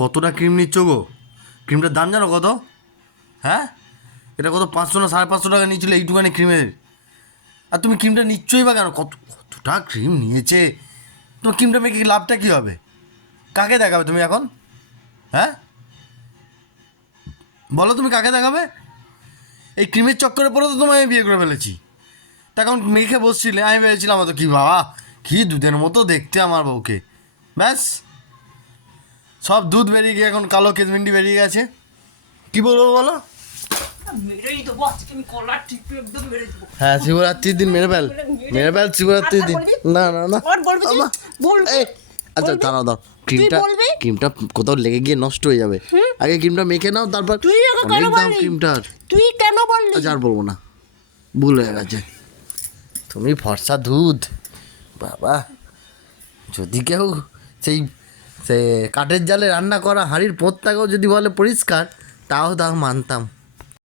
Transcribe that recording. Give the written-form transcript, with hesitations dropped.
কতটা ক্রিম নিচ্ছ গো? ক্রিমটার দাম জানো কত? হ্যাঁ, এটা কত? 500 না 550 টাকা নিয়েছিল এইটুখানি ক্রিমের। আর তুমি ক্রিমটা নিচ্ছই বা কেন? কতটা ক্রিম নিয়েছে? তোমার ক্রিমটা মেখে লাভটা কী হবে? কাকে দেখাবে তুমি এখন? হ্যাঁ, বলো তুমি কাকে দেখাবে? এই ক্রিমের চক্করে পরে তো তোমায় আমি বিয়ে করে ফেলেছি। তা এখন মেখে বসছিলে, আমি ভেবেছিলাম তো কি বাবা, কি দুধের মতো দেখতে আমার বউকে। ব্যাস, সব দুধ বেরিয়ে গিয়ে এখন কালো কেজমেন্ডি বেরিয়ে গেছে। কি বলবো বলো? হ্যাঁ, শিবরাত্রির দিন মেরে ফেল, মেরে ফেল শিবরাত্রির দিন। না না না, আচ্ছা দাঁড়াও দাও, ক্রিমটা কোথাও লেগে গিয়ে নষ্ট হয়ে যাবে। আগে ক্রিমটা মেখে নাও, তারপর অনেক দাম ক্রিমটার। তুই কেন বললি? আচ্ছা আর বলবো না, ভুল হয়ে গেছে। তুমি ফর্সা দুধ বাবা, যদি কেউ সেই সে কাঠের জালে রান্না করা হাঁড়ির পোঁতটাকেও যদি বলে পরিষ্কার, তাও মানতাম।